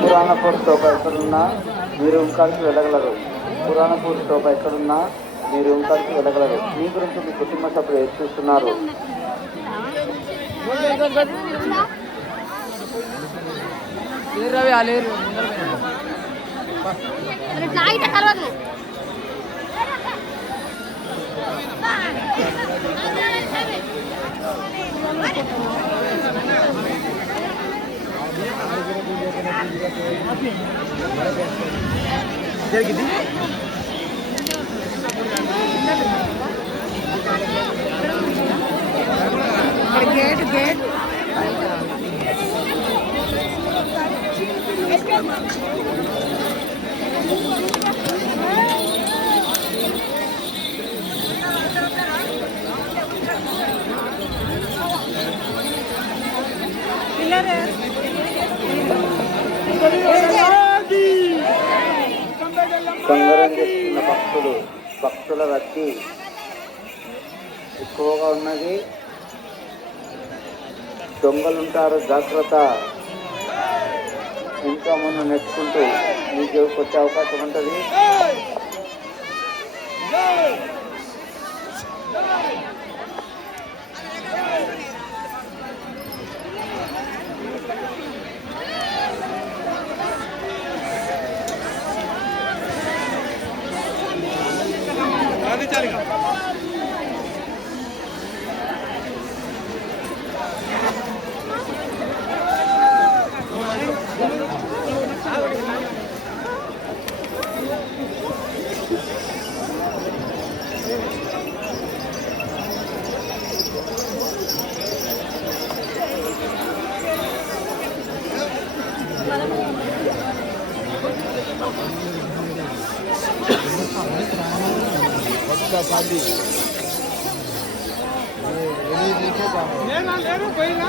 పురాణపూర్ stop ఎక్కడున్నా మీరు ఉంకాల్సి వెళ్ళగలరు. పురాణపూర్ stop ఎక్కడున్నా మీరు ఉంకాల్సి వెళ్ళగలరు. మీ గురించి మీ కుటుంబ సభ్యులు ఎదురు చూస్తున్నారు? లేరు జరిగింది గేట్ గేట్ Thank you. సంగరం చేస్తున్న భక్తులు భక్తుల రద్దీ ఎక్కువగా ఉన్నది. దొంగలుంటారు జాగ్రత్త. ఇంకా మనం నెట్టుకుంటూ మీ జోలికి వచ్చే అవకాశం ఉంటుంది. చాలుగా పోయినా